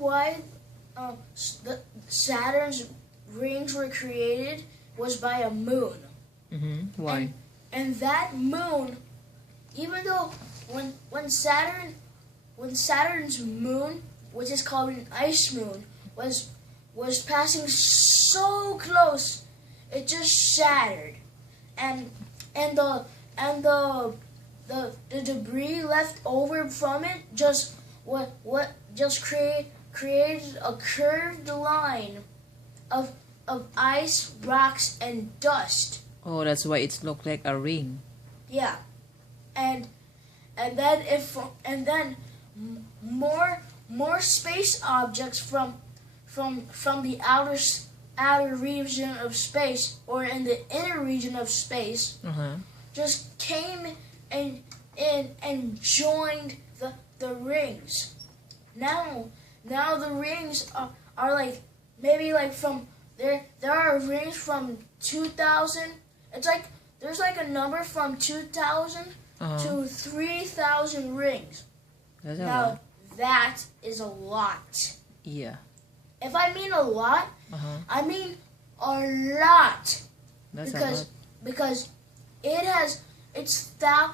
why the Saturn's rings were created was by a moon. Why? And that moon, even though when Saturn's moon, which is called an ice moon, was passing so close, it just shattered, and the debris left over from it just created a curved line of ice, rocks, and dust. Oh, that's why it looked like a ring. Yeah, and then more space objects from the outer region of space, or in the inner region of space, just came and joined the rings. Now the rings are like maybe like from there are rings from 2000. It's like there's like a number from 2000 to 3,000 rings. That's a Now lot. that is a lot. Yeah. If I mean a lot, I mean a lot. That's a lot. Because it's that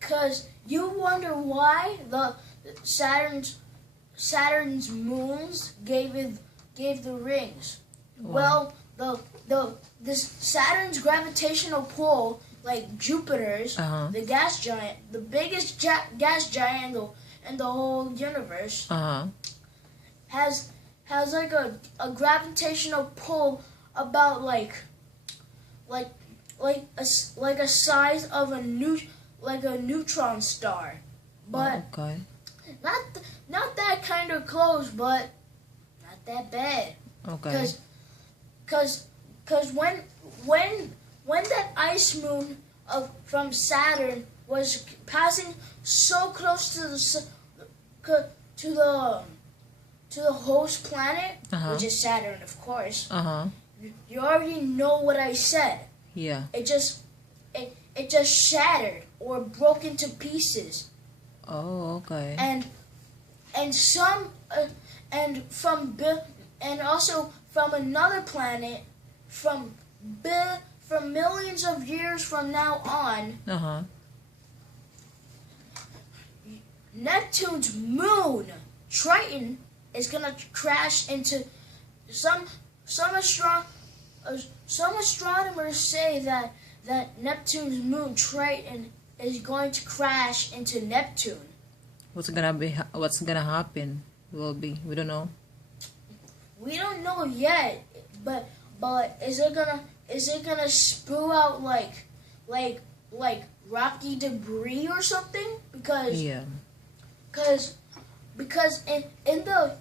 because you wonder why the Saturn's moons gave the rings. Wow. Well, this Saturn's gravitational pull, like Jupiter's, the gas giant, the biggest gas giant in the whole universe, has like a gravitational pull about like a size of a neutron star, but Okay. not that kind of close, but not that bad. Okay. Cause when that ice moon from Saturn was passing so close to the host planet, which is Saturn, of course. You already know what I said. Yeah. It just shattered or broke into pieces. Oh, okay. And also from another planet, from millions of years from now on, Neptune's moon, Triton, is gonna crash into some astronomers say that Neptune's moon, Triton, is going to crash into Neptune. What's gonna happen? We don't know. We don't know yet, but is it gonna spew out like rocky debris or something? Because in the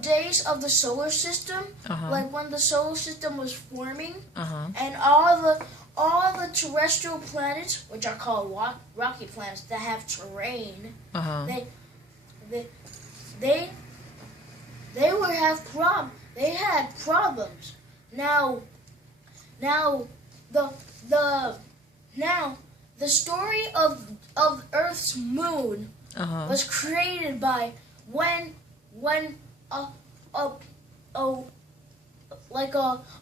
days of the solar system, like when the solar system was forming, and all the terrestrial planets, which are called rocky planets that have terrain, they had problems. Now the story of Earth's moon was created by when a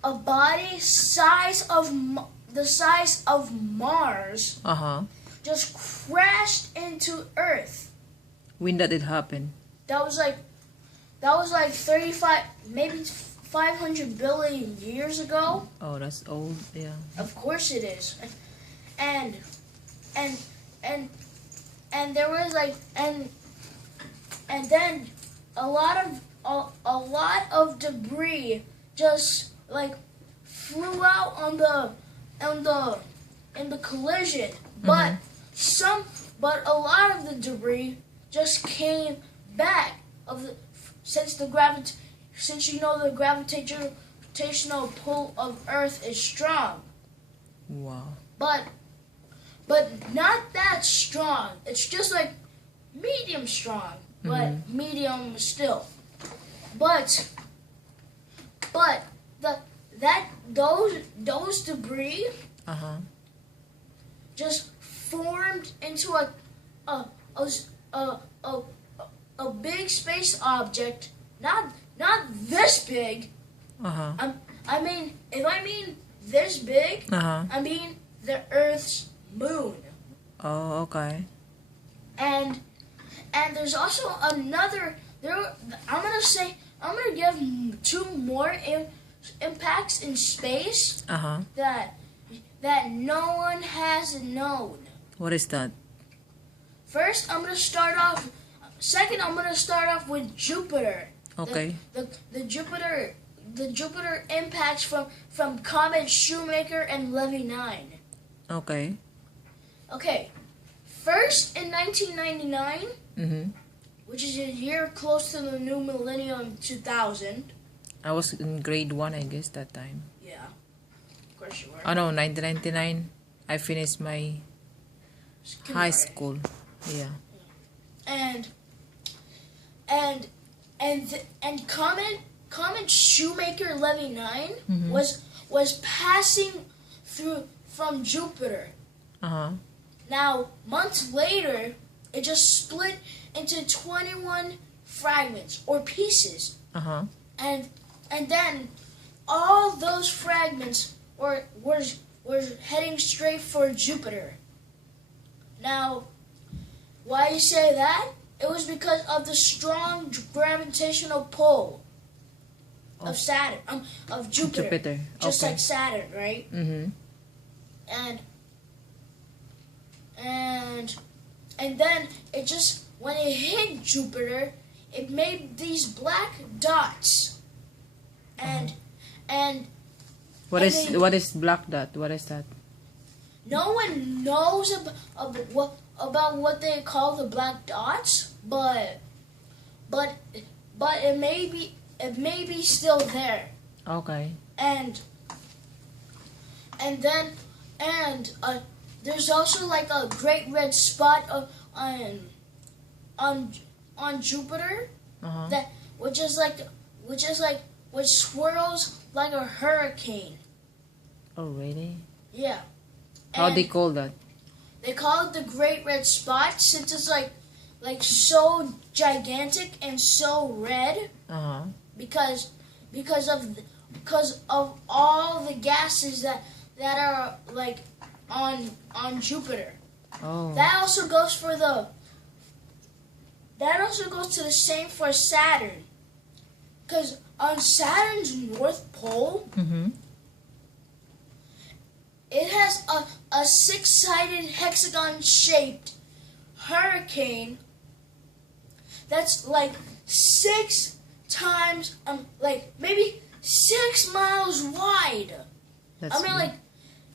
body the size of Mars just crashed into Earth. When did it happen? That was like 35, maybe 500 billion years ago. Oh, that's old. Yeah. Of course it is. And there was like and then a lot of debris just like flew out in the collision, but a lot of the debris just came back since you know the gravitational pull of Earth is strong. Wow. But not that strong. It's just like medium strong, but medium still. But those debris just formed into a big space object, not this big. Uh-huh. I mean, if I mean this big, Uh-huh. I mean the Earth's moon. Oh, okay. And there's also another. I'm gonna give two more impacts in space Uh-huh. that no one has known. What is that? First, I'm gonna start off. Second, I'm gonna start off with Jupiter. Okay. The Jupiter impacts from Comet Shoemaker and Levy 9. Okay. Okay. First, in 1999, Mm-hmm. which is a year close to the new millennium 2000. I was in grade 1, I guess, that time. Yeah, of course you were. Oh, no, 1999. I finished my high school. Yeah. And Comet Shoemaker Levy 9 Mhm. was passing through from Jupiter. Uh-huh. Now, months later, it just split into 21 fragments or pieces. Uh-huh. And then all those fragments were heading straight for Jupiter. Now, why you say that? It was because of the strong gravitational pull of Saturn, of Jupiter, just Okay. like Saturn, right? Mm-hmm. And then it just, when it hit Jupiter, it made these black dots. And What And is they- what is black dot? What is that? no one knows about what they call the black dots, but it may be still there. Okay. And then there's also like a great red spot on Jupiter Uh-huh. that which swirls like a hurricane. Oh, really? Yeah. How And they call that? they call it the Great Red Spot since it's like so gigantic and so red Uh-huh. because of all the gases that are like on Jupiter. Oh. That also goes to the same for Saturn. Because on Saturn's North Pole, Mm-hmm. it has a six-sided hexagon-shaped hurricane that's like 6 times, like maybe 6 miles wide. That's I mean, like,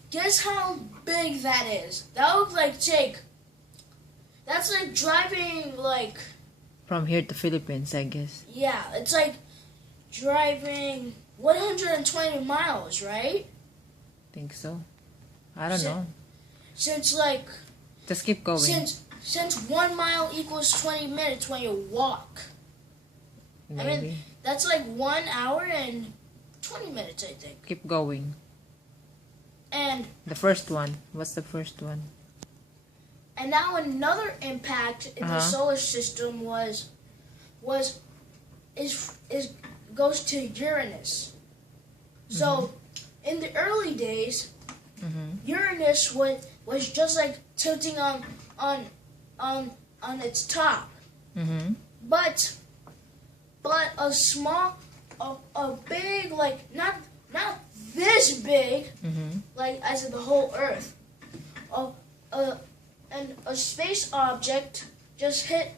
guess how big that is? That would that's like driving, like, from here to Philippines, I guess. yeah, it's like driving 120 miles, right? Think so. I don't Si- know. Since like, Just keep going. since 1 mile equals 20 minutes when you walk. Maybe. I mean, that's like 1 hour and 20 minutes, I think. Keep going. And The first one. What's the first one? now another impact in the Uh-huh. solar system goes to Uranus. So in the early days, Mm-hmm. Uranus was just like tilting on its top. Mm-hmm. But a big, like not this big, Mm-hmm. like as in the whole Earth. And a space object just hit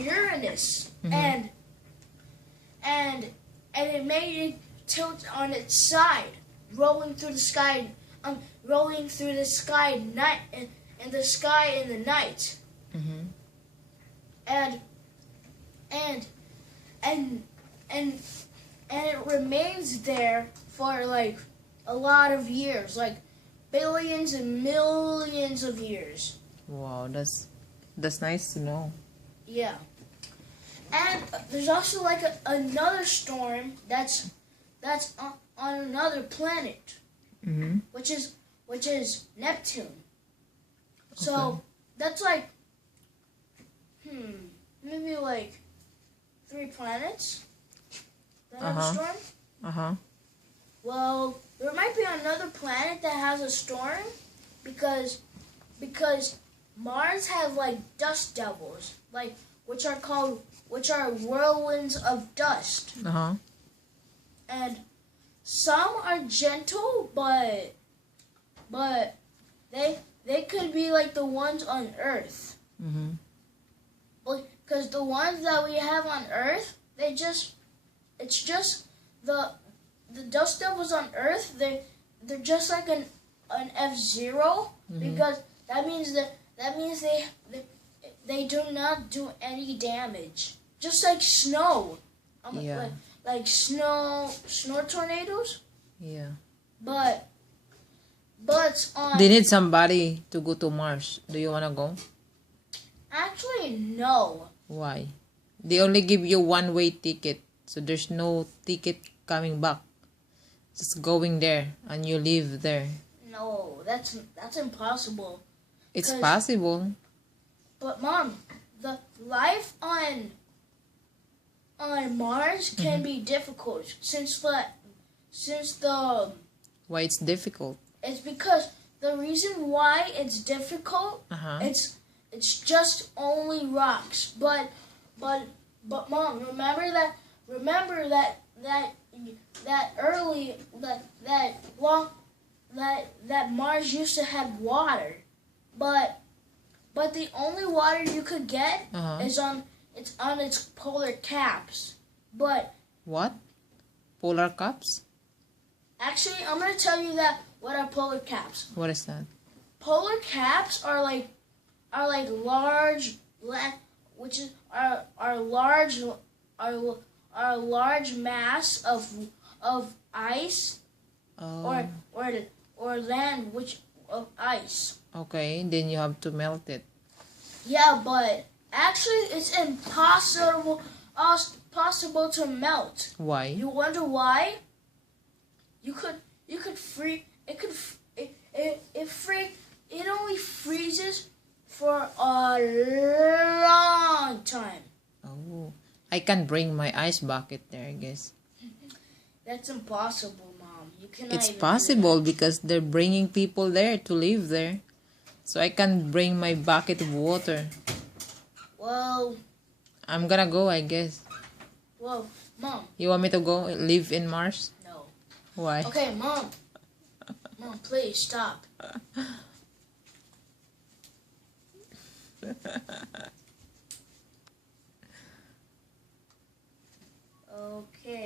Uranus, Mhm. and it made it tilt on its side, rolling through the sky night in the sky in the night. Mm-hmm. And it remains there for like a lot of years, like billions and millions of years. Wow, that's nice to know. Yeah. And there's also like another storm that's on another planet, Mm-hmm. which is Neptune. So Okay. that's like maybe like planets that have a storm? Uh-huh. Well, there might be another planet that has a storm because Mars have like dust devils, like which are whirlwinds of dust. Uh-huh. And some are gentle, but they could be like the ones on Earth. Mm-hmm. Because the ones that we have on Earth, it's just the dust devils on Earth. They're just like an F-Zero, because that means they do not do any damage. Just like snow. Yeah. Like snow tornadoes. Yeah. But on They need somebody to go to Mars. Do you want to go? actually no. Why? They only give you one-way ticket. So there's no ticket coming back. Just going there and you live there. No, that's impossible. It's 'Cause- possible. But Mom, the life on Mars can be difficult since the Why it's difficult? it's because the reason why it's difficult Uh-huh. it's just only rocks. But Mom, remember that Mars used to have water, but the only water you could get Uh-huh. is on its polar caps. But What? Polar caps? actually, I'm gonna tell you that what are polar caps. What is that? Polar caps are like large which is are large mass of ice Oh. or land which of ice. Okay, then you have to melt it. Yeah, but actually it's possible to melt. Why? You wonder why? It only freezes for a long time. Oh. I can bring my ice bucket there, I guess. That's impossible, Mom. You cannot It's even do possible because they're bringing people there to live there. So I can bring my bucket of water. that. Well, I'm gonna go, I guess. Mom, You want me to go live in Mars? no. Why? Okay, Mom. Mom, please stop. Okay.